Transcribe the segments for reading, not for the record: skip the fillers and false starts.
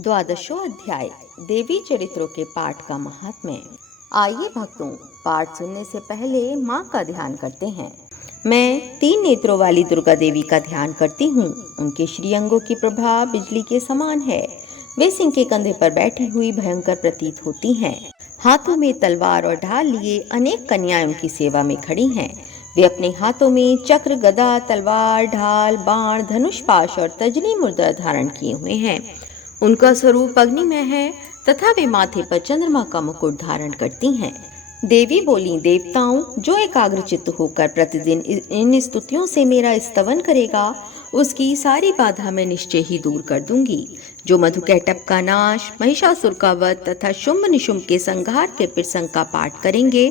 द्वादशों अध्याय देवी चरित्रों के पाठ का महात्म्य। आइए भक्तों, पाठ सुनने से पहले माँ का ध्यान करते हैं। मैं 3 नेत्रों वाली दुर्गा देवी का ध्यान करती हूँ। उनके श्रीअंगों की प्रभा बिजली के समान है। वे सिंह के कंधे पर बैठी हुई भयंकर प्रतीत होती हैं। हाथों में तलवार और ढाल लिए अनेक कन्याएं उनकी सेवा में खड़ी हैं। वे अपने हाथों में चक्र, गदा, तलवार, ढाल, बाण, धनुष, पाश और तजनी मुद्रा धारण किए हुए हैं। उनका स्वरूप अग्निमय है तथा वे माथे पर चंद्रमा का मुकुट धारण करती हैं। देवी बोली, देवताओं, जो एकाग्रचित्त होकर प्रतिदिन इन स्तुतियों से मेरा स्तवन करेगा, उसकी सारी बाधा मैं निश्चय ही दूर कर दूंगी। जो मधुकैटभ का नाश, महिषासुर का वध तथा शुंभ निशुंभ के संहार के प्रसंग का पाठ करेंगे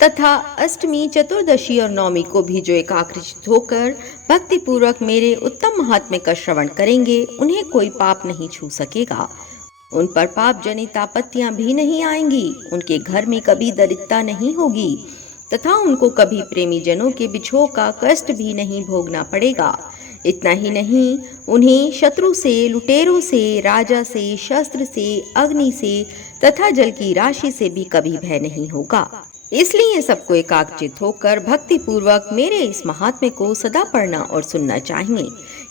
तथा अष्टमी, चतुर्दशी और नवमी को भी जो एकाग्रचित्त होकर भक्ति पूर्वक मेरे उत्तम महात्म्य का श्रवण करेंगे, उन्हें कोई पाप नहीं छू सकेगा। उन पर पाप जनित आपत्तियां भी नहीं आएंगी। उनके घर में कभी दरिद्रता नहीं होगी तथा उनको कभी प्रेमी जनों के बिछोह का कष्ट भी नहीं भोगना पड़ेगा। इतना ही नहीं, उन्हें शत्रु से, लुटेरों से, राजा से, शस्त्र से, अग्नि से तथा जल की राशि से भी कभी भय नहीं होगा। इसलिए सबको एकाग्रचित्त होकर भक्ति पूर्वक मेरे इस महात्म्य को सदा पढ़ना और सुनना चाहिए।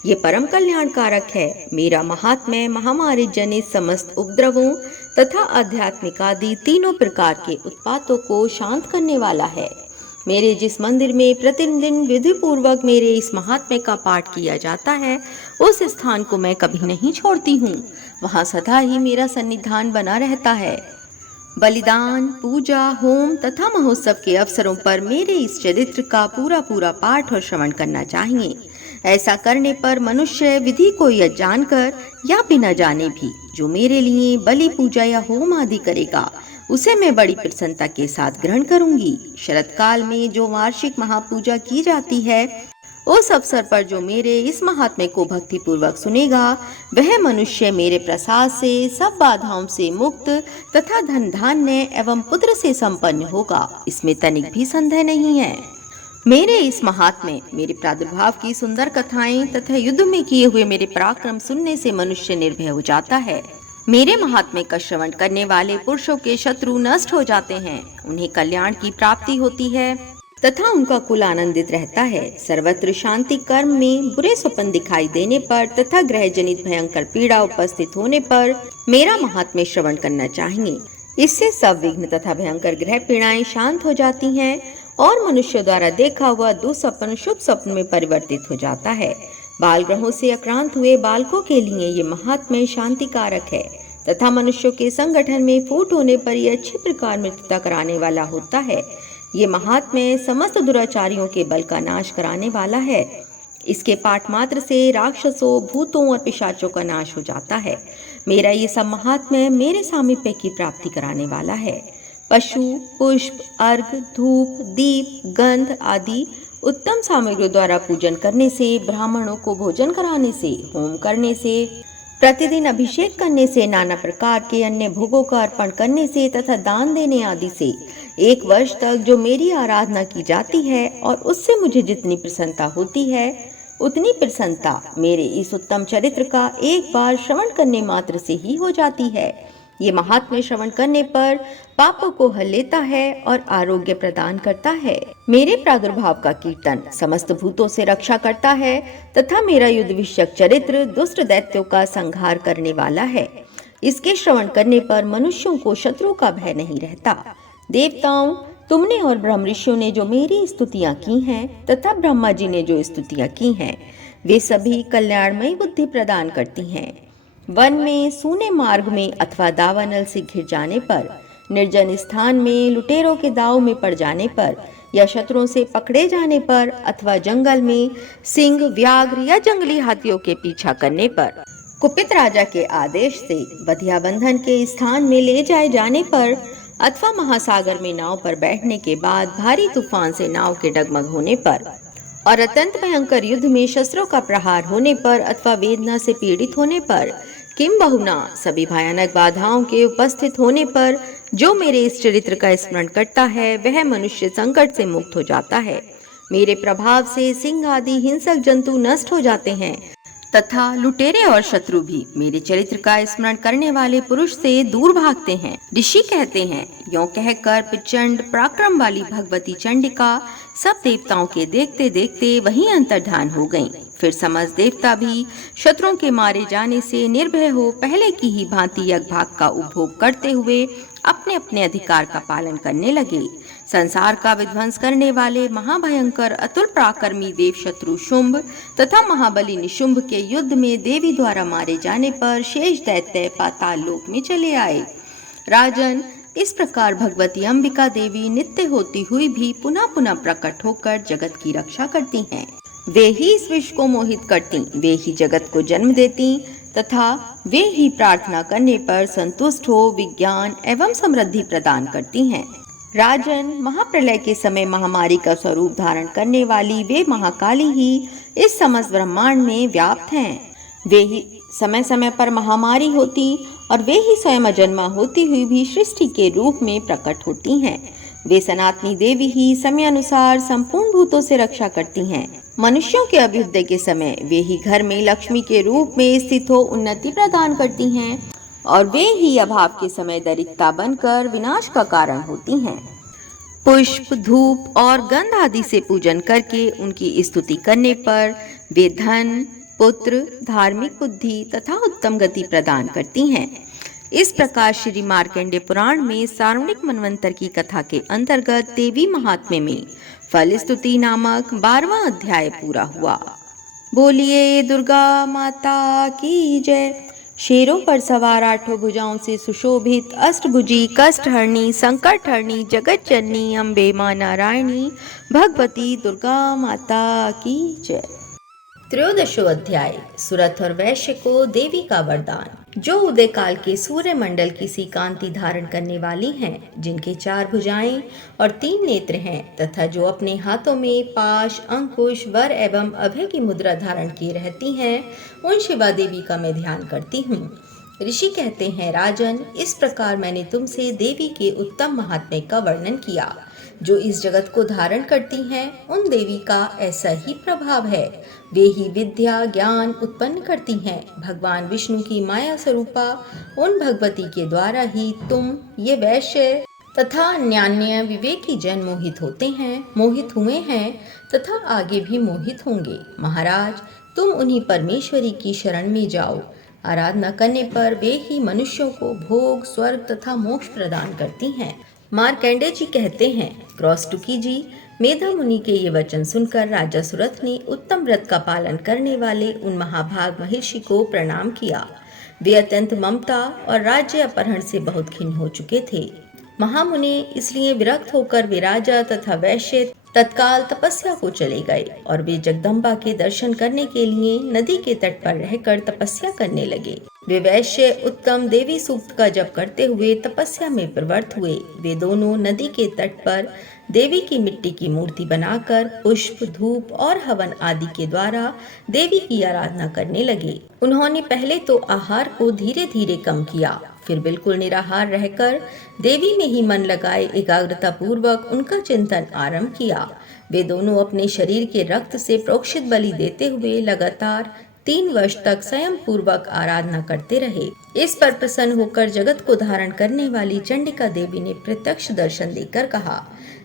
ये परम कल्याणकारक है। मेरा महात्म्य महामारी जनित समस्त उपद्रवों तथा आध्यात्मिक आदि तीनों प्रकार के उत्पातों को शांत करने वाला है। मेरे जिस मंदिर में प्रतिदिन विधि पूर्वक मेरे इस महात्म्य का पाठ किया जाता है, उस स्थान को मैं कभी नहीं छोड़ती हूँ। वहाँ सदा ही मेरा सन्निधान बना रहता है। बलिदान, पूजा, होम तथा महोत्सव के अवसरों पर मेरे इस चरित्र का पूरा पाठ और श्रवण करना चाहिए। ऐसा करने पर मनुष्य विधि को यह जानकर या बिना जाने भी जो मेरे लिए बलि, पूजा या होम आदि करेगा, उसे मैं बड़ी प्रसन्नता के साथ ग्रहण करूंगी। शरद काल में जो वार्षिक महापूजा की जाती है, उस अवसर पर जो मेरे इस महात्म्य को भक्ति पूर्वक सुनेगा, वह मनुष्य मेरे प्रसाद से सब बाधाओं से मुक्त तथा धन धान्य एवं पुत्र से संपन्न होगा। इसमें तनिक भी संदेह नहीं है। मेरे इस महात्म्य, मेरे प्रादुर्भाव की सुंदर कथाएं तथा युद्ध में किए हुए मेरे पराक्रम सुनने से मनुष्य निर्भय हो जाता है। मेरे महात्म्य का श्रवण करने वाले पुरुषों के शत्रु नष्ट हो जाते हैं। उन्हें कल्याण की प्राप्ति होती है तथा उनका कुल आनंदित रहता है। सर्वत्र शांति कर्म में बुरे स्वप्न दिखाई देने पर तथा ग्रह जनित भयंकर पीड़ा उपस्थित होने पर मेरा महात्म्य श्रवण करना चाहिए। इससे सब विघ्न तथा भयंकर ग्रह पीड़ाएं शांत हो जाती हैं और मनुष्य द्वारा देखा हुआ दुस्वप्न शुभ स्वप्न में परिवर्तित हो जाता है। बाल ग्रहों से आक्रांत हुए बालकों के लिए ये महात्म्य शांतिकारक है तथा मनुष्यों के संगठन में फूट होने पर यह अच्छी प्रकार मृत्युता कराने वाला होता है। ये महात्म्य समस्त दुराचारियों के बल का नाश कराने वाला है। इसके पाठ मात्र से राक्षसों, भूतों और पिशाचों का नाश हो जाता है। मेरा ये सब महात्म्य मेरे सामीप्य की प्राप्ति कराने वाला है। पशु, पुष्प, अर्घ, धूप, दीप, गंध आदि उत्तम सामग्री द्वारा पूजन करने से, ब्राह्मणों को भोजन कराने से, होम करने से, प्रतिदिन अभिषेक करने से, नाना प्रकार के अन्य भोगों का अर्पण करने से तथा दान देने आदि से 1 वर्ष तक जो मेरी आराधना की जाती है और उससे मुझे जितनी प्रसन्नता होती है, उतनी प्रसन्नता मेरे इस उत्तम चरित्र का एक बार श्रवण करने मात्र से ही हो जाती है। ये महात्म्य श्रवण करने पर पापों को हल लेता है और आरोग्य प्रदान करता है। मेरे प्रादुर्भाव का कीर्तन समस्त भूतों से रक्षा करता है तथा मेरा युद्ध विषयक चरित्र दुष्ट दैत्यों का संहार करने वाला है। इसके श्रवण करने पर मनुष्यों को शत्रु का भय नहीं रहता। देवताओं, तुमने और ब्रह्म ऋषियों ने जो मेरी स्तुतियां की हैं तथा ब्रह्मा जी ने जो स्तुतियां की हैं, वे सभी कल्याणमयी बुद्धि प्रदान करती हैं। वन में, सूने मार्ग में अथवा दावानल से घिर जाने पर, निर्जन स्थान में लुटेरों के दाव में पड़ जाने पर या शत्रुओं से पकड़े जाने पर अथवा जंगल में सिंह, व्याघ्र या जंगली हाथियों के पीछा करने पर, कुपित राजा के आदेश से बधिया बंधन के स्थान में ले जाए जाने पर अथवा महासागर में नाव पर बैठने के बाद भारी तूफान से नाव के डगमग होने पर और अत्यंत भयंकर युद्ध में शस्त्रों का प्रहार होने पर अथवा वेदना से पीड़ित होने पर, किंबहुना सभी भयानक बाधाओं के उपस्थित होने पर जो मेरे इस चरित्र का स्मरण करता है, वह मनुष्य संकट से मुक्त हो जाता है। मेरे प्रभाव से सिंह आदि हिंसक जंतु नष्ट हो जाते हैं तथा लुटेरे और शत्रु भी मेरे चरित्र का स्मरण करने वाले पुरुष से दूर भागते हैं। ऋषि कहते हैं, यों कहकर प्रचंड पराक्रम वाली भगवती चंडिका सब देवताओं के देखते देखते वहीं अंतर्धान हो गईं। फिर समस्त देवता भी शत्रुओं के मारे जाने से निर्भय हो पहले की ही भांति यज्ञभाग का उपभोग करते हुए अपने अपने अधिकार का पालन करने लगे। संसार का विध्वंस करने वाले महाभयंकर अतुल पराक्रमी देव शत्रु शुंभ तथा महाबली निशुंभ के युद्ध में देवी द्वारा मारे जाने पर शेष दैत्य पाताल लोक में चले आए। राजन, इस प्रकार भगवती अंबिका देवी नित्य होती हुई भी पुनः पुनः प्रकट होकर जगत की रक्षा करती हैं। वे ही इस विश्व को मोहित करती, वे ही जगत को जन्म देती तथा वे ही प्रार्थना करने पर संतुष्ट हो विज्ञान एवं समृद्धि प्रदान करती हैं। राजन, महाप्रलय के समय महामारी का स्वरूप धारण करने वाली वे महाकाली ही इस समस्त ब्रह्मांड में व्याप्त हैं। वे ही समय समय पर महामारी होती और वे ही स्वयं अजन्मा होती हुई भी सृष्टि के रूप में प्रकट होती हैं। वे सनातनी देवी ही समय अनुसार संपूर्ण भूतों से रक्षा करती हैं। मनुष्यों के अभ्युदय के समय वे ही घर में लक्ष्मी के रूप में स्थित हो उन्नति प्रदान करती हैं और वे ही अभाव के समय दरिद्रता बनकर विनाश का कारण होती हैं। पुष्प, धूप और गंध आदि से पूजन करके उनकी स्तुति करने पर वे धन, पुत्र, धार्मिक बुद्धि तथा उत्तम गति प्रदान करती हैं। इस प्रकार श्री मार्कंडेय पुराण में सार्वणिक मनवंतर की कथा के अंतर्गत देवी महात्म्य में फल स्तुति नामक 12वां अध्याय पूरा हुआ। बोलिए दुर्गा माता की जय। शेरों पर सवार 8 भुजाओं से सुशोभित अष्टभुजी कष्टहरणी संकटहरणी जगत जननी अम्बे मां नारायणी भगवती दुर्गा माता की जय। 13वां अध्याय सुरथ और वैश्य को देवी का वरदान। जो उदय काल के सूर्य मंडल की सी कांति धारण करने वाली हैं, जिनके 4 भुजाएं और 3 नेत्र हैं तथा जो अपने हाथों में पाश, अंकुश, वर एवं अभय की मुद्रा धारण किए रहती हैं, उन शिवा देवी का मैं ध्यान करती हूँ। ऋषि कहते हैं, राजन, इस प्रकार मैंने तुमसे देवी के उत्तम महात्म्य का वर्णन किया। जो इस जगत को धारण करती हैं, उन देवी का ऐसा ही प्रभाव है। वे ही विद्या ज्ञान उत्पन्न करती हैं। भगवान विष्णु की माया स्वरूपा उन भगवती के द्वारा ही तुम ये वैश्य तथा अन्यान्य विवेकी जन मोहित हुए हैं तथा आगे भी मोहित होंगे। महाराज, तुम उन्हीं परमेश्वरी की शरण में जाओ। आराधना करने पर वे ही मनुष्यों को भोग, स्वर्ग तथा मोक्ष प्रदान करती हैं। मार्कंडेय जी कहते हैं, क्रौष्टुकी जी, मेधा मुनि के ये वचन सुनकर राजा सुरथ ने उत्तम व्रत का पालन करने वाले उन महाभाग महर्षि को प्रणाम किया। वे अत्यंत ममता और राज्य अपहरण से बहुत खिन्न हो चुके थे। महामुनि इसलिए विरक्त होकर वे राजा तथा वैश्य तत्काल तपस्या को चले गए और वे जगदम्बा के दर्शन करने के लिए नदी के तट पर रहकर तपस्या करने लगे। वे वैश्य उत्तम देवी सूक्त का जप करते हुए तपस्या में प्रवृत्त हुए। वे दोनों नदी के तट पर देवी की मिट्टी की मूर्ति बनाकर पुष्प, धूप और हवन आदि के द्वारा देवी की आराधना करने लगे। उन्होंने पहले तो आहार को धीरे धीरे कम किया, फिर बिल्कुल निराहार रहकर देवी में ही मन लगाए एकाग्रता पूर्वक उनका चिंतन आरंभ किया। वे दोनों अपने शरीर के रक्त से प्रोक्षित बलि देते हुए लगातार 3 वर्ष तक स्वयं पूर्वक आराधना करते रहे। इस पर प्रसन्न होकर जगत को धारण करने वाली चंडिका देवी ने प्रत्यक्ष दर्शन देकर कहा,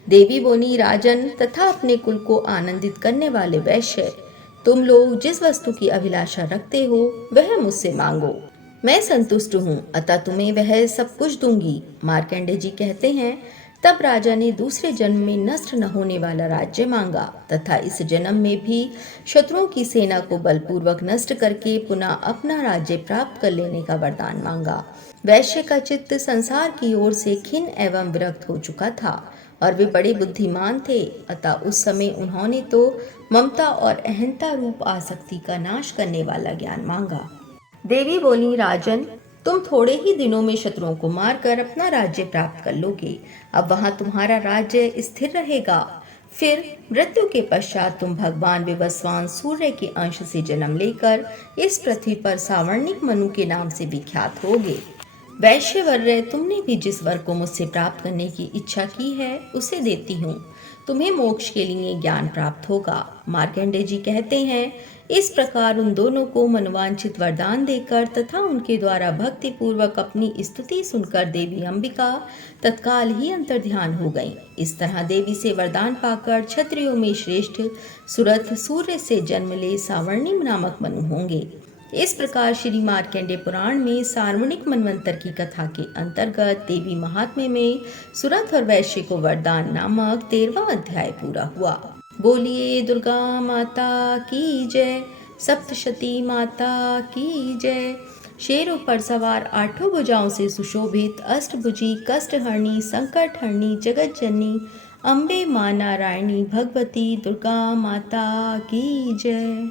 देवी बोली, राजन तथा अपने कुल को आनंदित करने वाले वैश्य, तुम लोग जिस वस्तु की अभिलाषा रखते हो वह मुझसे मांगो, मैं संतुष्ट हूँ, अतः तुम्हें वह सब कुछ दूंगी। मार्कंडेय जी कहते हैं, तब राजा ने दूसरे जन्म में नष्ट न होने वाला राज्य मांगा तथा इस जन्म में भी शत्रुओं की सेना को बलपूर्वक नष्ट करके पुनः अपना राज्य प्राप्त कर लेने का वरदान मांगा। वैश्य का चित्त संसार की ओर से खिन्न एवं विरक्त हो चुका था और वे बड़े बुद्धिमान थे, अतः उस समय उन्होंने तो ममता और अहंता रूप आसक्ति का नाश करने वाला ज्ञान मांगा। देवी बोली, राजन, तुम थोड़े ही दिनों में शत्रुओं को मारकर अपना राज्य प्राप्त कर लोगे। अब वहां तुम्हारा राज्य स्थिर रहेगा। फिर मृत्यु के पश्चात तुम भगवान विवस्वान सूर्य के अंश से जन्म लेकर इस पृथ्वी पर सावर्णिक मनु के नाम से विख्यात होगे। वैश्यवर्य, तुमने भी जिस वर को मुझसे प्राप्त करने की इच्छा की है उसे देती हूँ। तुम्हें मोक्ष के लिए ज्ञान प्राप्त होगा। मार्कंडेय जी कहते हैं, इस प्रकार उन दोनों को मनोवांछित वरदान देकर तथा उनके द्वारा भक्ति पूर्वक अपनी स्तुति सुनकर देवी अंबिका तत्काल ही अंतर्ध्यान हो गईं। इस तरह देवी से वरदान पाकर क्षत्रियों में श्रेष्ठ सुरथ सूर्य से जन्म ले सावर्णिम नामक मनु होंगे। इस प्रकार श्री मार्कंडेय पुराण में सार्वणिक मनवंतर की कथा के अंतर्गत देवी महात्म्य में सुरथ और वैश्य को वरदान नामक 13वां अध्याय पूरा हुआ। बोलिए दुर्गा माता की जय, सप्तशती माता की जय। शेरों पर सवार 8 भुजाओं से सुशोभित अष्टभुजी कष्टहरणी संकटहरणी जगत जननी अम्बे मां नारायणी भगवती दुर्गा माता की जय।